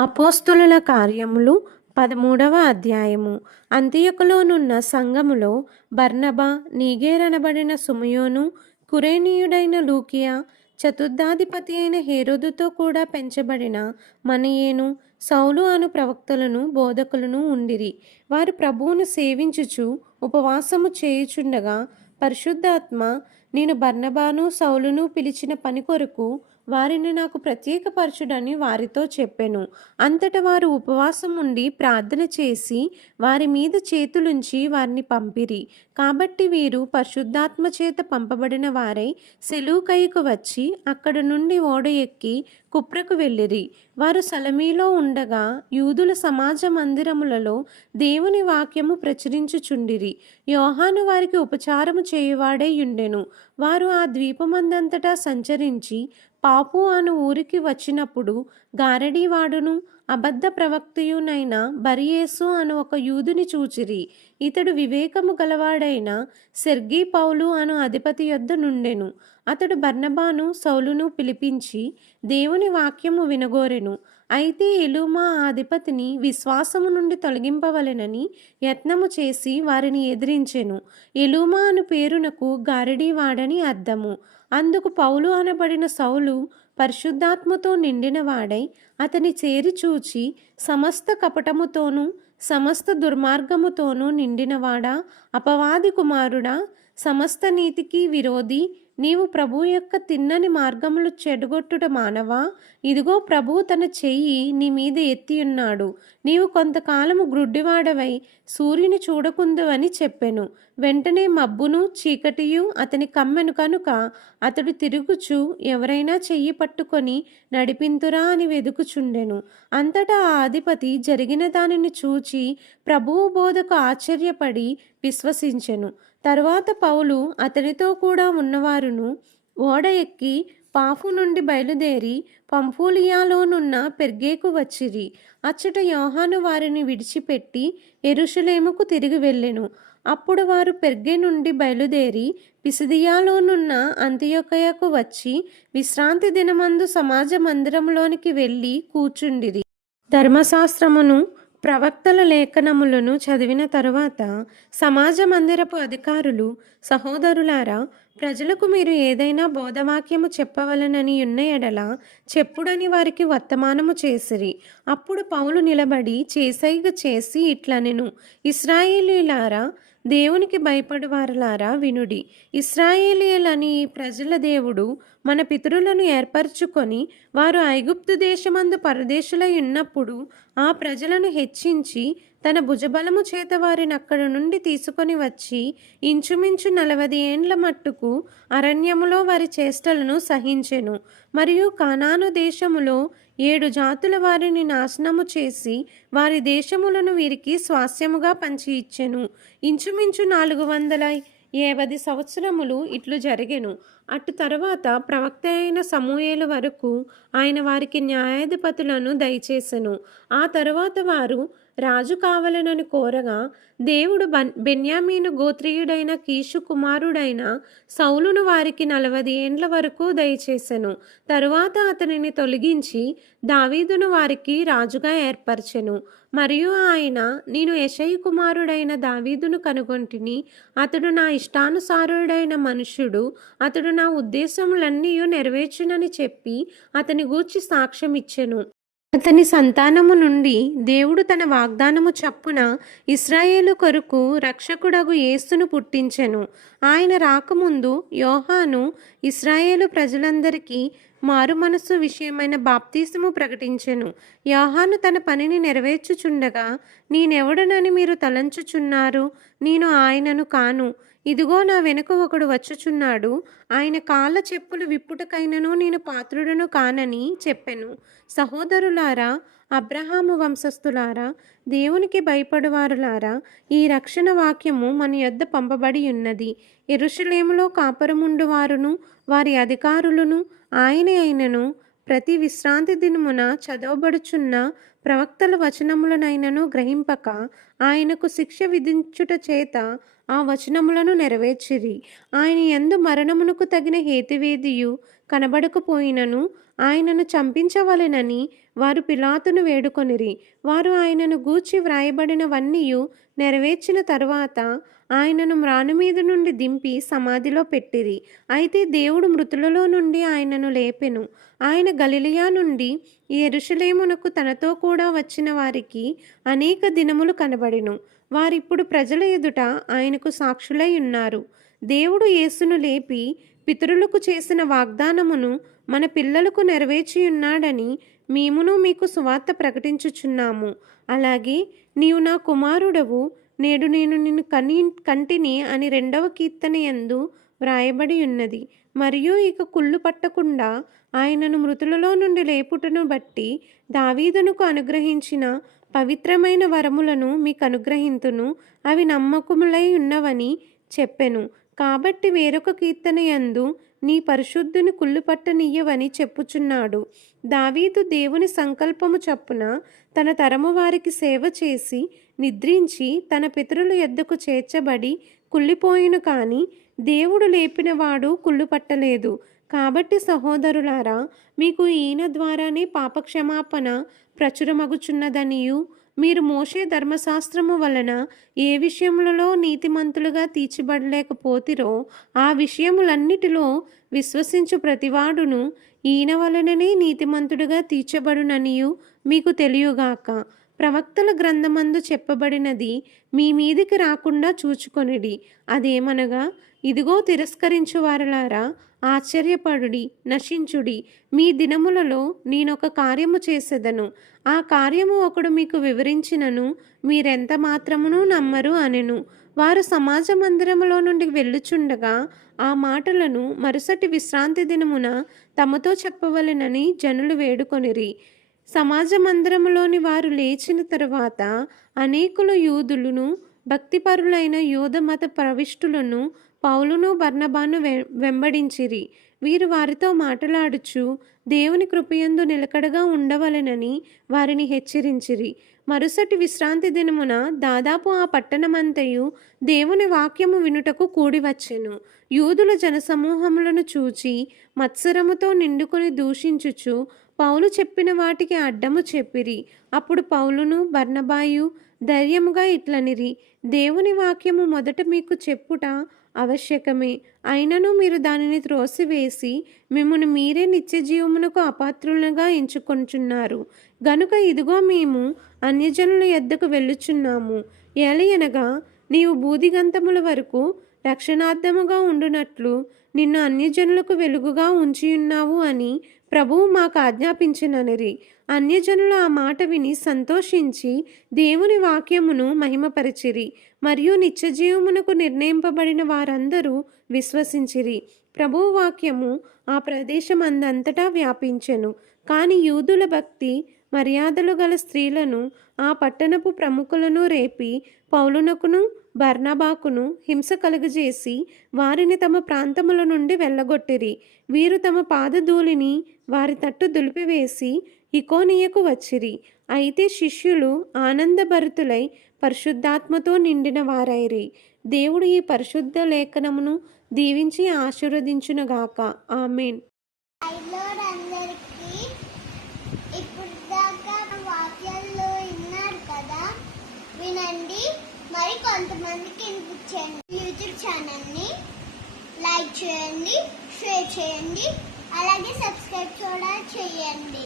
అపోస్తులుల కార్యములు 13వ అధ్యాయము. అంతియొకలోనున్న సంఘములో బర్నబా, నీగేరనబడిన సుమయోను, కురేనీయుడైన లూకియా, చతుర్థాధిపతి అయిన హేరోదుతో కూడా పెంచబడిన మనయేను, సౌలు అను ప్రవక్తలను బోధకులను ఉండిరి. వారు ప్రభువును సేవించుచు ఉపవాసము చేయుచుండగా పరిశుద్ధాత్మ, నేను బర్నబాను సౌలును పిలిచిన పని కొరకు వారిని నాకు ప్రత్యేకపరచుడని వారితో చెప్పెను. అంతట వారు ఉపవాసం ఉండి ప్రార్థన చేసి వారి మీద చేతులుంచి వారిని పంపిరి. కాబట్టి వీరు పరిశుద్ధాత్మ చేత పంపబడిన వారై సెలూకయుకు వచ్చి అక్కడ నుండి ఓడ ఎక్కి కుప్రకు వెళ్ళిరి. వారు సలమీలో ఉండగా యూదుల సమాజ మందిరములలో దేవుని వాక్యము ప్రచురించుచుండిరి. యోహాను వారికి ఉపచారము చేయువాడై ఉండెను. వారు ఆ ద్వీపమందంతటా సంచరించి పాపు అను ఊరికి వచ్చినప్పుడు గారడీవాడును అబద్ధ ప్రవక్తయునైన బరియేసు అను ఒక యూదుని చూచిరి. ఇతడు వివేకము గలవాడైన సెర్గీ పౌలు అను అధిపతి యొద్ద నుండెను. అతడు బర్నబాను సౌలును పిలిపించి దేవుని వాక్యము వినగోరెను. అయితే ఎలూమా ఆ అధిపతిని విశ్వాసము నుండి తొలగింపవలెనని యత్నము చేసి వారిని ఎదిరించెను. ఎలూమా అను పేరునకు గారడీవాడని అర్థము. అందుకు పౌలు అనబడిన సౌలు పరిశుద్ధాత్మతో నిండినవాడై అతని చేరి చూచి, సమస్త కపటముతోనూ సమస్త దుర్మార్గముతోనూ నిండినవాడా, అపవాది కుమారుడా, సమస్త నీతికి విరోధి, నీవు ప్రభు యొక్క తిన్నని మార్గములు చెడగొట్టుట మానవా? ఇదిగో ప్రభువు తన చెయ్యి నీ మీద ఎత్తియున్నాడు. నీవు కొంతకాలము గ్రుడ్డివాడవై సూర్యుని చూడకుందువని చెప్పెను. వెంటనే మబ్బును చీకటియు అతని కమ్మెను కనుక అతడు తిరుగుచు ఎవరైనా చెయ్యి పట్టుకొని నడిపింతురా అని వెదుకుచుండెను. అంతటా ఆ అధిపతి జరిగిన దానిని చూచి ప్రభువు బోధకు ఆశ్చర్యపడి విశ్వసించెను. తరువాత పౌలు అతనితో కూడా ఉన్నవారును ఓడ ఎక్కి పాఫు నుండి బయలుదేరి పంఫూలియాలోనున్న పెర్గేకు వచ్చిరి. అచ్చట యోహాను వారిని విడిచిపెట్టి యెరూషలేముకు తిరిగి వెళ్ళెను. అప్పుడు వారు పెర్గే నుండి బయలుదేరి పిసిదియాలోనున్న అంతియొకయకు వచ్చి విశ్రాంతి దినమందు సమాజ మందిరంలోనికి వెళ్ళి కూర్చుండిరి. ధర్మశాస్త్రమును ప్రవక్తల లేఖనములను చదివిన తరువాత సమాజ మందిరపు అధికారులు, సహోదరులారా, ప్రజలకు మీరు ఏదైనా బోధవాక్యము చెప్పవలనని ఉన్న ఎడల చెప్పుడని వారికి వర్తమానము చేసిరి. అప్పుడు పౌలు నిలబడి చేసైగ చేసి ఇట్లనెను, ఇశ్రాయేలీయులారా, దేవునికి భయపడువారలారా వినుడి. ఇశ్రాయేలీయులని ఈ ప్రజల దేవుడు మన పితరులను ఏర్పరచుకొని వారు ఐగుప్తు దేశమందు పరదేశులై ఉన్నప్పుడు ఆ ప్రజలను హెచ్చించి తన భుజబలము చేత వారిని అక్కడి నుండి తీసుకొని వచ్చి ఇంచుమించు 40 ఏండ్ల మట్టుకు అరణ్యములో వారి చేష్టలను సహించెను. మరియు కానాను దేశములో 7 జాతుల వారిని నాశనము చేసి వారి దేశములను వీరికి స్వాస్యముగా పంచి ఇచ్చెను. ఇంచుమించు 450 సంవత్సరములు ఇట్లు జరిగెను. అటు తరువాత ప్రవక్త అయిన సమూయేలు వరకు ఆయన వారికి న్యాయాధిపతులను దయచేసెను. ఆ తరువాత వారు రాజు కావాలనని కోరగా దేవుడు బెన్యామీను గోత్రీయుడైన కీషు కుమారుడైన సౌలును వారికి 40 ఏండ్ల వరకు దయచేసెను. తరువాత అతనిని తొలగించి దావీదును వారికి రాజుగా ఏర్పరచెను. మరియు ఆయన, నేను యెషయి కుమారుడైన దావీదును కనుగొంటిని, అతడు నా ఇష్టానుసారుడైన మనుష్యుడు, అతడు నా ఉద్దేశములన్నీ నెరవేర్చునని చెప్పి అతని గూర్చి సాక్ష్యం ఇచ్చెను. అతని సంతానము నుండి దేవుడు తన వాగ్దానము చప్పున ఇశ్రాయేలు కొరకు రక్షకుడగు యేసును పుట్టించెను. ఆయన రాకముందు యోహాను ఇశ్రాయేలు ప్రజలందరికీ మారు మనస్సు విషయమైన బాప్తీసము ప్రకటించెను. యోహాను తన పనిని నెరవేర్చుచుండగా, నేనెవడనని మీరు తలంచుచున్నారు? నేను ఆయనను కాను. ఇదిగో నా వెనుక ఒకడు వచ్చుచున్నాడు. ఆయన కాళ్ళ చెప్పులు విప్పుటకైనను నేను పాత్రుడను కానని చెప్పెను. సహోదరులారా, అబ్రహాము వంశస్థులారా, దేవునికి భయపడువారులారా, ఈ రక్షణ వాక్యము మన యొద్ద పంపబడి ఉన్నది. యెరూషలేములో కాపురముండు వారును వారి అధికారులను ఆయన అయినను ప్రతి విశ్రాంతి దినమున చదవబడుచున్న ప్రవక్తల వచనములనైనను గ్రహింపక ఆయనకు శిక్ష విధించుట చేత ఆ వచనములను నెరవేర్చిరి. ఆయన యందు మరణమునకు తగిన హేతువేదియు కనబడకపోయినను ఆయనను చంపించవలెనని వారు పిలాతును వేడుకొనిరి. వారు ఆయనను గూర్చి వ్రాయబడినవన్నీయు నెరవేర్చిన తరువాత ఆయనను మ్రాను మీద నుండి దింపి సమాధిలో పెట్టిరి. అయితే దేవుడు మృతులలో నుండి ఆయనను లేపెను. ఆయన గలిలయ నుండి యెరూషలేమునకు తనతో కూడా వచ్చిన వారికి అనేక దినములు కనబడెను. వారిప్పుడు ప్రజల ఎదుట ఆయనకు సాక్షులై ఉన్నారు. దేవుడు యేసును లేపి పితరులకు చేసిన వాగ్దానమును మన పిల్లలకు నెరవేర్చియున్నాడని మేమును మీకు సువార్త ప్రకటించుచున్నాము. అలాగే నీవు నా కుమారుడవు, నేడు నేను నిన్ను కంటిని అని 2వ కీర్తన యందు వ్రాయబడి ఉన్నది. మరియు ఇక కుళ్ళు పట్టకుండా ఆయనను మృతులలో నుండి లేపుటను బట్టి దావీదునకు అనుగ్రహించిన పవిత్రమైన వరములను మీకు అనుగ్రహింతును, అవి నమ్మకములై ఉన్నవని చెప్పెను. కాబట్టి వేరొక కీర్తన యందు నీ పరిశుద్ధుని కుళ్ళు పట్టనియ్యవని చెప్పుచున్నాడు. దావీదు దేవుని సంకల్పము చొప్పున తన తరము వారికి సేవ చేసి నిద్రించి తన పితరుల యొద్దకు చేర్చబడి కుళ్ళిపోయిను, కానీ దేవుడు లేపినవాడు కుళ్ళు పట్టలేదు. కాబట్టి సహోదరులారా, మీకు ఈయన ద్వారానే పాపక్షమాపణ ప్రచురమగుచున్నదనియు మీరు మోషే ధర్మశాస్త్రము వలన ఏ విషయములలో నీతిమంతులుగా తీర్చబడలేకపోతిరో ఆ విషయములన్నిటిలో విశ్వసించు ప్రతివాడును ఈయన వలననే నీతిమంతుడుగా తీర్చబడుననియు మీకు తెలియగాక. ప్రవక్తల గ్రంథమందు చెప్పబడినది మీ మీదికి రాకుండా చూచుకొనిడి. అదేమనగా, ఇదిగో తిరస్కరించు వారలారా, ఆశ్చర్యపడుడి, నశించుడి. మీ దినములలో నేనొక కార్యము చేసేదను. ఆ కార్యము ఒకడు మీకు వివరించినను మీరెంత మాత్రమును నమ్మరు అనెను. వారు సమాజ మందిరములో నుండి వెళ్ళుచుండగా ఆ మాటలను మరుసటి విశ్రాంతి దినమున తమతో చెప్పవలెనని జనులు వేడుకొనిరి. సమాజ మందిరములోని వారు లేచిన తరువాత అనేకులు యూదులను, భక్తిపరులైన యూద మత ప్రవిష్టులను పౌలును బర్నబాను వెంబడించిరి. వీరు వారితో మాట్లాడుచు దేవుని కృపయందు నిలకడగా ఉండవలెనని వారిని హెచ్చరించిరి. మరుసటి విశ్రాంతి దినమున దాదాపు ఆ పట్టణమంతయు దేవుని వాక్యము వినుటకు కూడివచ్చెను. యూదుల జనసమూహములను చూచి మత్సరముతో నిండుకొని దూషించుచు పౌలు చెప్పిన వాటికి అడ్డము చెప్పిరి. అప్పుడు పౌలును బర్నబాయు ధైర్యముగా ఇట్లనిరి, దేవుని వాక్యము మొదట మీకు చెప్పుట ఆవశ్యకమే. అయినను మీరు దానిని త్రోసివేసి మిమ్మును మీరే నిత్య జీవమునకు అపాత్రులుగా ఎంచుకొంచున్నారు. గనుక ఇదిగో మేము అన్యజనుల యొద్దకు వెళ్ళుచున్నాము. ఏలయనగా నీవు బూదిగంతముల వరకు రక్షణార్థముగా ఉండునట్లు నిన్ను అన్యజనులకు వెలుగుగా ఉంచియున్నావు అని ప్రభువు మాకు ఆజ్ఞాపించిననిరి. అన్యజనులు ఆ మాట విని సంతోషించి దేవుని వాక్యమును మహిమపరిచిరి. మరియు నిత్యజీవమునకు నిర్ణయింపబడిన వారందరూ విశ్వసించిరి. ప్రభువు వాక్యము ఆ ప్రదేశమందంతటా వ్యాపించెను. కానీ యూదుల భక్తి మర్యాదలు గల స్త్రీలను, ఆ పట్టణపు ప్రముఖులను రేపి పౌలునకును బర్నబాకును హింస కలుగజేసి వారిని తమ ప్రాంతముల నుండి వెళ్ళగొట్టిరి. వీరు తమ పాదధూళిని వారి తట్టు దులిపివేసి ఇకోనియకు వచ్చిరి. అయితే శిష్యులు ఆనందభరితులై పరిశుద్ధాత్మతో నిండిన వారైరి. దేవుడు ఈ పరిశుద్ధ లేఖనమును దీవించి ఆశీర్వదించునుగాక. ఆమేన్. ఇప్పుడు దాకా వాక్యాల్లో విన్నారు కదా, వినండి, మరి కొంతమందికి వినిపించండి. యూట్యూబ్ ఛానల్ని లైక్ చేయండి, షేర్ చేయండి, అలాగే సబ్స్క్రైబ్ కూడా చేయండి.